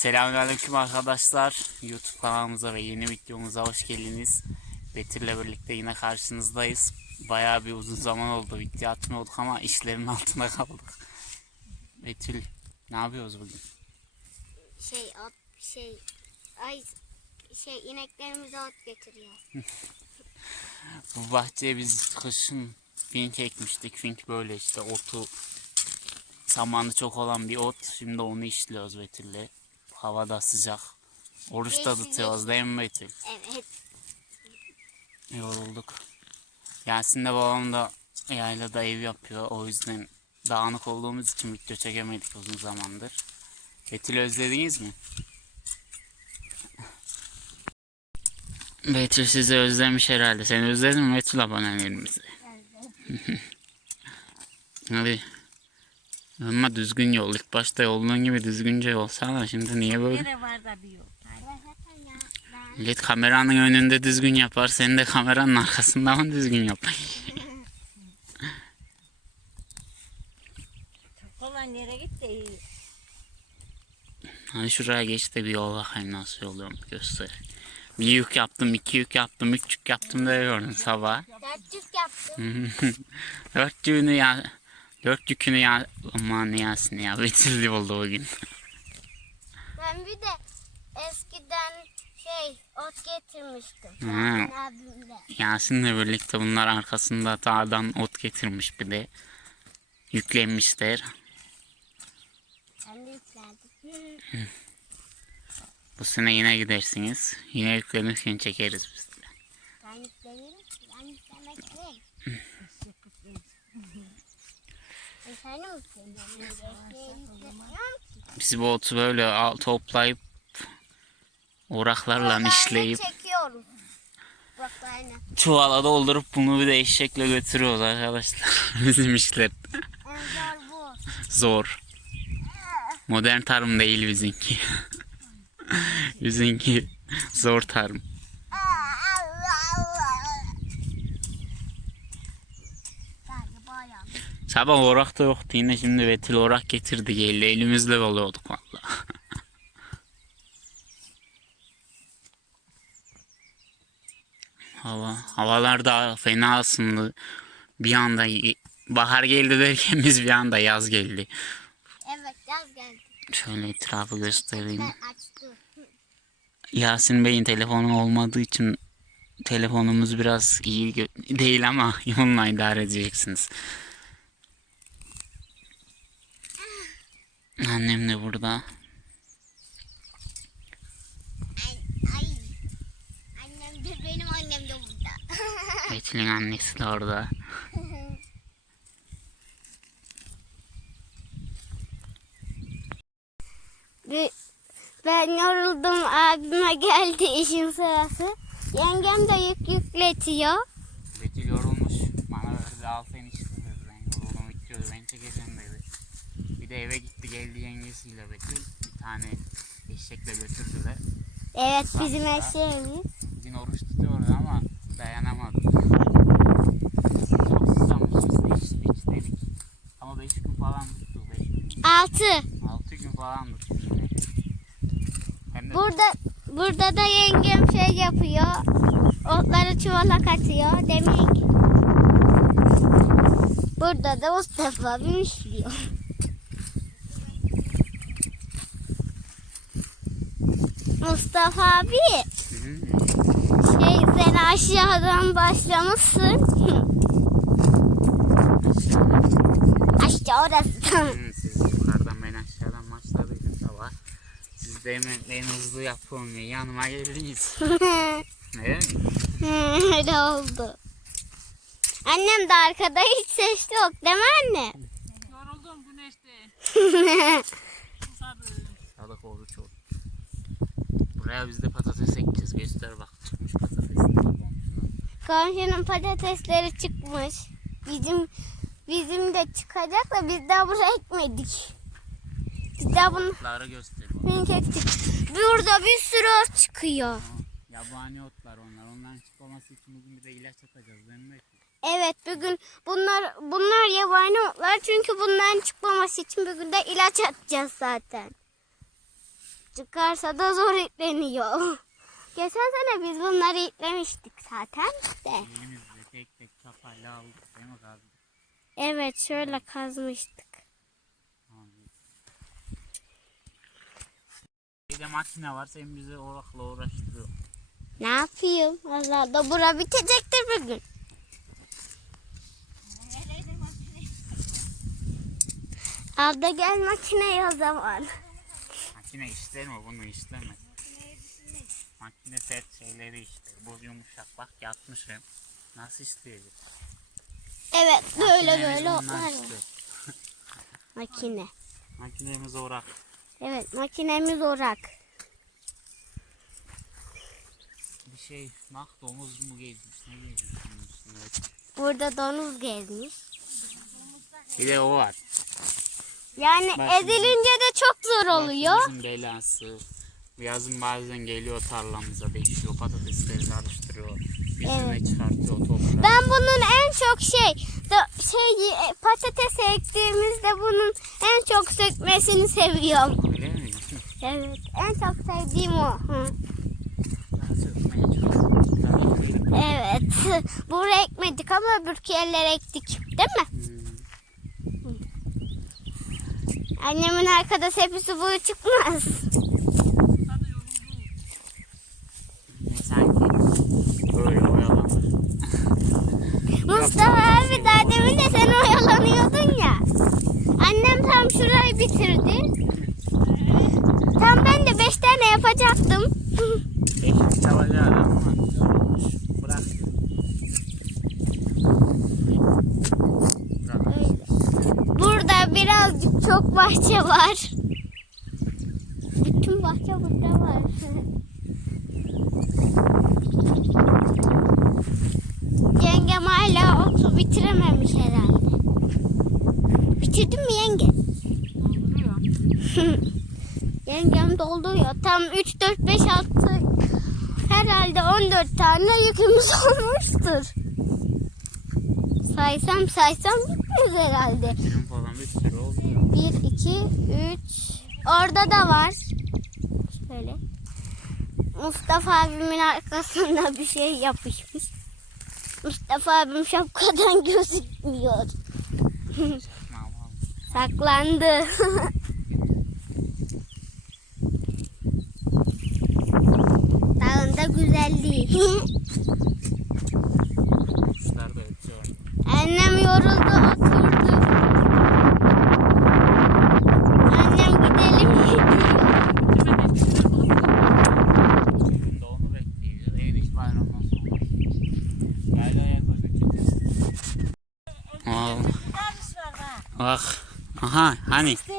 Selamünaleyküm arkadaşlar. YouTube kanalımıza ve yeni videomuza hoş geldiniz. Betül'le birlikte yine karşınızdayız. Bayağı bir uzun zaman oldu video atmıyorduk ama işlerin altında kaldık. Betül ne yapıyoruz bugün? Şey ot şey ay şey ineklerimize ot getiriyor. Bu bahçeye biz kışın fink ekmiştik. Fink böyle işte otu zamanı çok olan bir ot. Şimdi onu işliyoruz Betül'le. Hava da sıcak. Oruç da tutuyoruz değil mi Betül? Evet. Yorulduk. Yasin de babam da yaylada ev yapıyor. O yüzden dağınık olduğumuz için video çekemedik uzun zamandır. Betül özlediniz mi? Betül sizi özlemiş herhalde. Sen özledin mi Betül abonelerimizi? Hadi. Ama düzgün yol. İlk başta yolduğun gibi düzgünce olsana. Şimdi niye böyle? Nere var da bir yol. Millet kameranın önünde düzgün yapar. Sen de kameranın arkasında mı düzgün yap? Olan yere git de iyi. Hani şuraya geç de bir yol bakayım nasıl mu göster. Bir yük yaptım, iki yük yaptım, üç yük yaptım da gördüm sabah. Dörtlük yaptım. dört yükünü ya, dört yükünü ya, aman Yasin ya bitirdi oldu bugün. Ben bir de eskiden şey ot getirmiştim. Ha. Abimle. Yasin'le birlikte bunlar arkasında dağdan ot getirmiş bir de. Yüklenmişler. Ben de yüklendim. Bu sene yine gidersiniz. Yine yüklenirken çekeriz biz de. Ben yüklenirim. Ben yüklemek değil. Efendim yükleniyorum. Biz bu otu böyle al- toplayıp oraklarla işleyip çuvala doldurup bunu bir de eşekle götürüyoruz arkadaşlar. Bizim işler zor. Modern tarım değil bizimki. bizimki zor tarım. Sabah orak da yoktu yine şimdi Betül orak getirdi geldi elimizle oluyorduk valla. Hava, havalar da fena ısındı. Bir anda bahar geldi derken biz bir anda yaz geldi. Evet yaz geldi. Şöyle etrafı göstereyim. Yasin Bey'in telefonu olmadığı için telefonumuz biraz iyi değil ama onunla idare edeceksiniz. Annem de burada. Benim annem de burada. Betül'ün annesi de orada. Ben yoruldum abime geldi işin sırası. Yengem de yük yükletiyor. Betül yorulmuş. Bana verdi al sen işte dedi. Ben yoruldum bitiyordu. Ben çekeceğim de eve gitti geldi yengesiyle Betül. Bir tane eşekle götürdüler. Evet bizim eşeğimiz. Bugün oruç tutuyordu ama dayanamadı. Çok susamış biz de iç, iç dedik. Ama 5 gün falan tuttu. 5 gün, Altı. 6 gün falan tuttu. Burada burada da yengem şey yapıyor. Otları çuvala katıyor. Demek. Burada da Mustafa bir işliyor. Mustafa abi Hı hı. şey sen aşağıdan başlamışsın. Aşağı orası. Siz yukarıdan ben aşağıdan başladıydım sabah. Siz de hemen en hızlı yapıyorum diye yanıma geldiniz. Değil mi? Öyle oldu. Annem de arkada hiç ses yok değil mi anne? Yoruldum güneşte. Susadım. Sadık oruç oldu. Buraya biz de patates ekeceğiz. Göster bak çıkmış patates. Komşunun patatesleri çıkmış. Bizim bizim de çıkacak da biz daha buraya ekmedik. Biz daha bunu Otları göster. bak. ektik. Burada bir sürü ot çıkıyor. Yabani otlar onlar. Onların çıkmaması için bugün bir de ilaç atacağız mi? Evet bugün bunlar bunlar yabani otlar çünkü bunların çıkmaması için bugün de ilaç atacağız zaten. Çıkarsa da zor itleniyor. Geçen sene biz bunları itlemiştik zaten de. Elimizle tek tek çapayla aldık değil mi kazdık? Evet şöyle kazmıştık. Bir de makine var sen bizi orakla uğraştırıyor. Ne yapayım? Allah da bura bitecektir bir gün. Abla gel makineye o zaman. Makine işler mi bunu işlemez. Makine sert şeyleri işte. Bu yumuşak bak yatmışım. Nasıl işleyecek? Evet böyle Makinemiz böyle bundan otlar var. işte. Makine. Makinemiz orak. Evet makinemiz orak. Bir şey bak domuz mu gezmiş ne gezmiş bunun. Burada donuz gezmiş. Bir de o var. Yani Bak şimdi. ezilince de çok zor oluyor. Başımızın belası. Yazın bazen geliyor tarlamıza değişiyor patatesleri karıştırıyor. Yüzüne çıkartıyor toprağı. Ben bunun en çok şey, da, şey e, patates ektiğimizde bunun en çok sökmesini seviyorum. Öyle mi? Evet, en çok sevdiğim o. Hı. Ben sökmeye çalışıyorum. Evet, buraya ekmedik ama öbür yerlere ektik. Değil mi? Hmm. Annemin arkada sepisi boyu çıkmaz. Böyle. Mustafa abi daha demin de sen oyalanıyordun ya. Annem tam şurayı bitirdi. Tam ben de beş tane yapacaktım. Eşit çalacağı ama yorulmuş. Bırak. Bırak. Burada birazcık çok bahçe var. Bütün bahçe burada var. Yengem hala otu bitirememiş herhalde. Bitirdin mi yenge? Yengem dolduruyor. Tam 3, 4, 5, 6 herhalde 14 tane yükümüz olmuştur. Saysam saysam bitmez herhalde. Film falan bir sürü oluyor. 1, 2, 3. Orada da var. Şöyle. Mustafa abimin arkasında bir şey yapışmış. Mustafa abim şapkadan gözükmüyor. Saklandı. Dağın da güzelliği. Kuşlar da ötüyor. Annem yoruldu oturdu. Annem gidelim diyor. Bugün de onu bekleyeceğiz. Eğriş bayramdan sonra. Yaylaya götüreceğiz. Aa, Ders var ha. bak. Aha hani. İşte.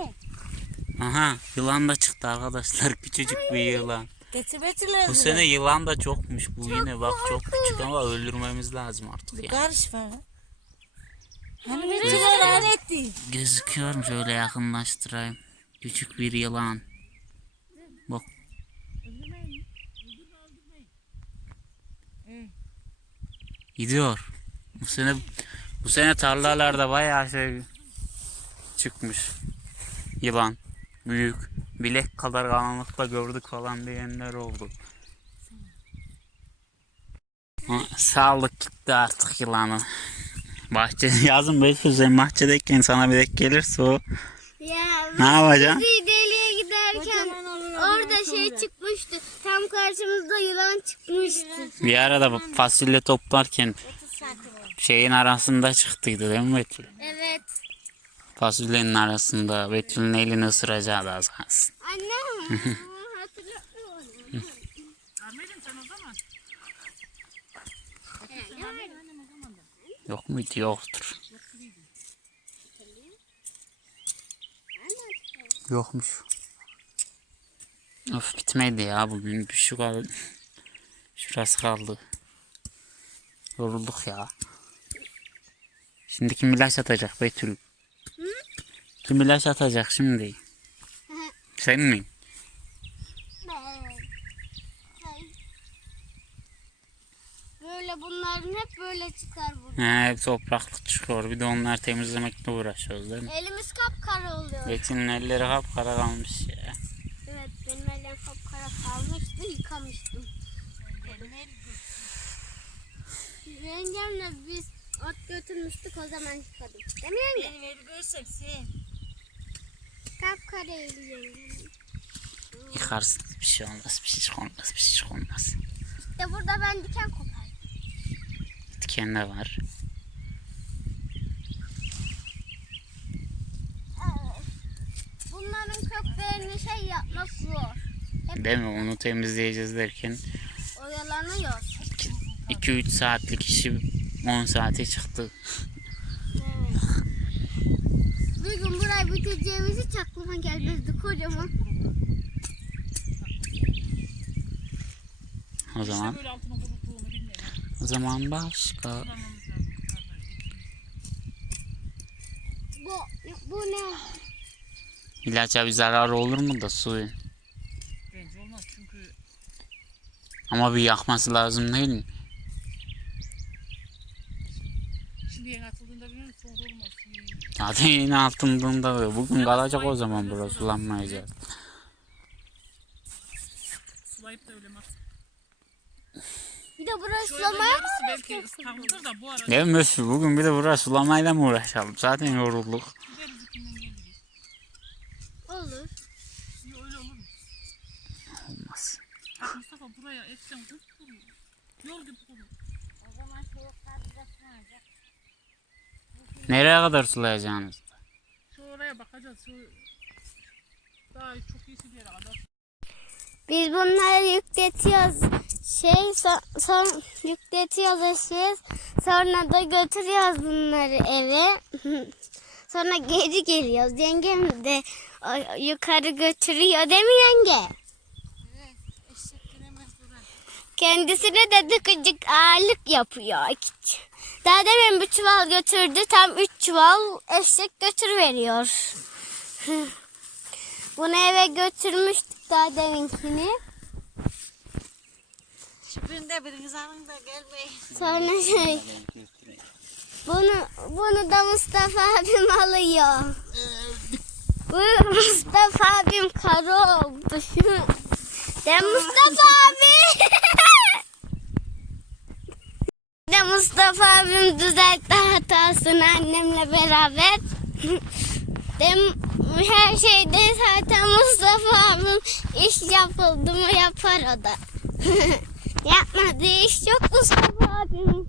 Aha yılan da çıktı arkadaşlar. Küçücük bir yılan. Getirmediler Bu sene yılan da çokmuş. Bu yine bak çok küçük ama öldürmemiz lazım artık ya. Karış var. Hani bir etti. Gözüküyor mu? Şöyle yakınlaştırayım. Küçük bir yılan. Bak. Gidiyor. Bu sene bu sene tarlalarda bayağı şey çıkmış. Yılan. Büyük. Bilek kadar kalınlıkta gördük falan diyenler oldu. Ha, Sağlık gitti artık yılanı. Bahçe yazın 500 sen bahçedeyken sana bir denk gelirse o Ya ne yapacaksın? biz deliye giderken orada şey çıkmıştı. Tam karşımızda yılan çıkmıştı. Bir arada fasulye toplarken 30 santim var. şeyin arasında çıktıydı değil mi Betül? Evet. Fasulyenin arasında Betül'ün elini ısıracağı da az kalsın. Sen o zaman. Yok muydu? Yoktur. Yokmuş. Of bitmedi ya bugün. Bir şu kaldı. Şurası kaldı. Yorulduk ya. Şimdi kim ilaç atacak Betül? Kim ilaç atacak şimdi? Sen mi? Böyle bunların hep böyle çıkar burada. He, topraklık çıkıyor. Bir de onlar temizlemekle uğraşıyoruz değil mi? Elimiz kapkara oluyor. Betül'ün elleri kapkara kalmış ya. Evet benim elim ara kalmıştı yıkamıştım. Yengemle biz ot götürmüştük o zaman yıkadım. Değil mi yenge? Benim eli görsek sen. Kapkaraydı yengem. Yıkarsınız bir şey olmaz, bir şey olmaz, bir şey olmaz. İşte burada ben diken kopardım. Diken de var. Bunların köklerini şey yapmak zor. Değil mi? Onu temizleyeceğiz derken Oyalanıyor. 2-3 saatlik işi 10 saate çıktı. Bir gün burayı bitireceğimiz hiç aklıma gelmezdi kocaman. O zaman o zaman başka. Bu, bu ne? İlaca bir zararı olur mu da suyun? Bence olmaz çünkü Ama bir yakması lazım değil mi? şimdi yeni Zaten yeni altındığında da bugün kalacak o zaman burası sulanmayacak. Sulayıp da öyle mak. Bir de burası Şöyle de sulama yarısı belki ıslanmıştır da bu ara Değil mi Mösyö? Bugün bir de burası sulamayla mı uğraşalım? Zaten yorulduk. olur. İyi öyle olur mu? Olmaz. Bak Mustafa buraya eksen kuruyor. Yol gibi kuruyor. O zaman soğuklar bize sığacak. Nereye kadar sulayacaksınız? Şu oraya bakacağız. Şu daha çok iyisi bir yere kadar. Biz bunları yükletiyoruz. Şey son, son yükletiyoruz eşiz. Sonra da götürüyoruz bunları eve. Sonra geri geliyoruz. Yengem de o, yukarı götürüyor değil mi yenge? Evet. Eşek giremez buraya. Kendisine de tıkıcık ağırlık yapıyor. Daha demin bir çuval götürdü. Tam üç çuval eşek götürüveriyor. Bunu eve götürmüştük daha deminkini. Birinde biriniz alın da gelmeyin. Sonra şey bunu bunu da Mustafa abim alıyor. Bu Mustafa abim karı oldu. De Mustafa abi. De Abim düzeltti hatasını annemle beraber. De her şeyde zaten Mustafa abim iş yapıldı mı yapar o da. Yapmadığı iş yok Mustafa zaten.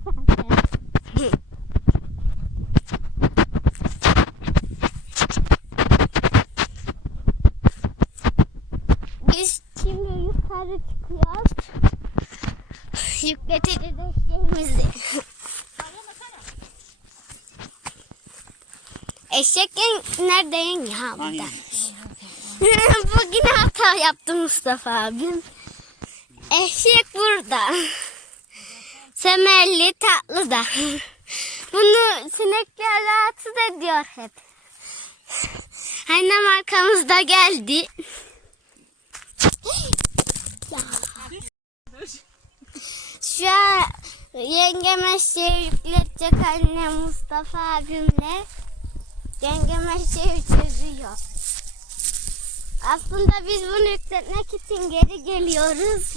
Biz şimdi yukarı çıkıyoruz. Yükleteceğiz eşeğimizi. Eşek nerede yenge? Ha burada. Bugün hata yaptı Mustafa abim. Eşek burada. Semerli tatlı da. Bunu sinekler rahatsız ediyor hep. Annem arkamızda geldi. Ya. Şu an yengeme şey yükletecek annem Mustafa abimle. Yengeme şey çözüyor. Aslında biz bunu yükletmek için geri geliyoruz.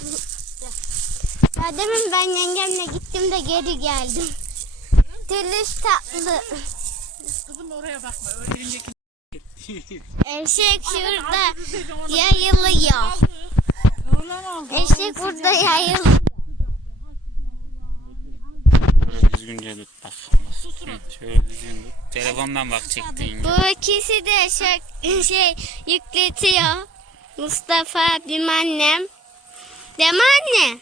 Ya demin ben yengemle gittim de geri geldim. Tülüş tatlı. Kızım oraya bakma. Öyle elindeki Eşek şurada yayılıyor. Eşek burada yayılıyor. Böyle düzgünce tut bak. Şöyle düzgün tut. Telefondan bak çektiğin gibi. Bu ikisi de eşek şey yükletiyor. Mustafa abim annem. Değil mi anne?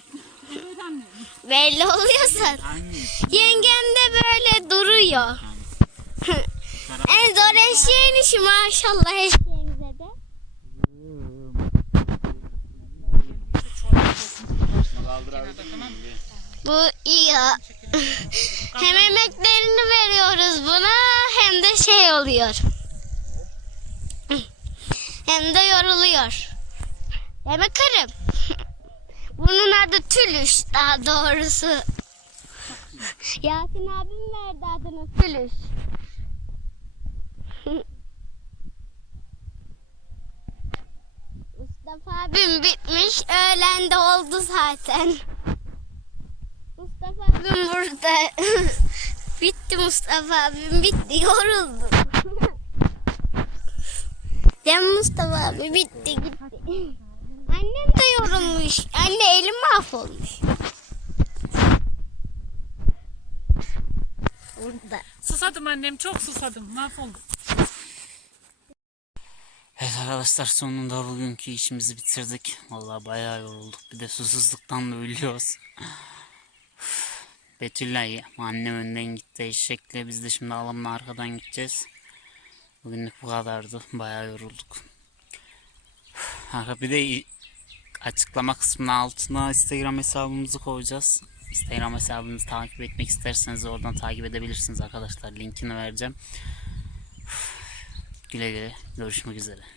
Belli oluyorsa. Yengem de böyle duruyor. en zor eşeğin işi maşallah eşeğimize de. Bu iyi. hem emeklerini veriyoruz buna hem de şey oluyor. Hem de yoruluyor. Mi karım? Bunun adı Tülüş daha doğrusu. Yasin abim verdi adını Tülüş. Mustafa abim bitmiş. Öğlen de oldu zaten. Abim burada. bitti Mustafa abim bitti. Yoruldu. Dem Mustafa abi bitti gitti. Annem de yorulmuş. Anne elim mahvolmuş. Burada. Susadım annem çok susadım. Mahvoldum. Evet arkadaşlar sonunda bugünkü işimizi bitirdik. Vallahi bayağı yorulduk. Bir de susuzluktan da ölüyoruz. Betül'le annem önden gitti eşekle. Biz de şimdi alamla arkadan gideceğiz. Bugünlük bu kadardı. Bayağı yorulduk. Bir de açıklama kısmının altına Instagram hesabımızı koyacağız. Instagram hesabımızı takip etmek isterseniz oradan takip edebilirsiniz arkadaşlar. Linkini vereceğim. Güle güle. Görüşmek üzere.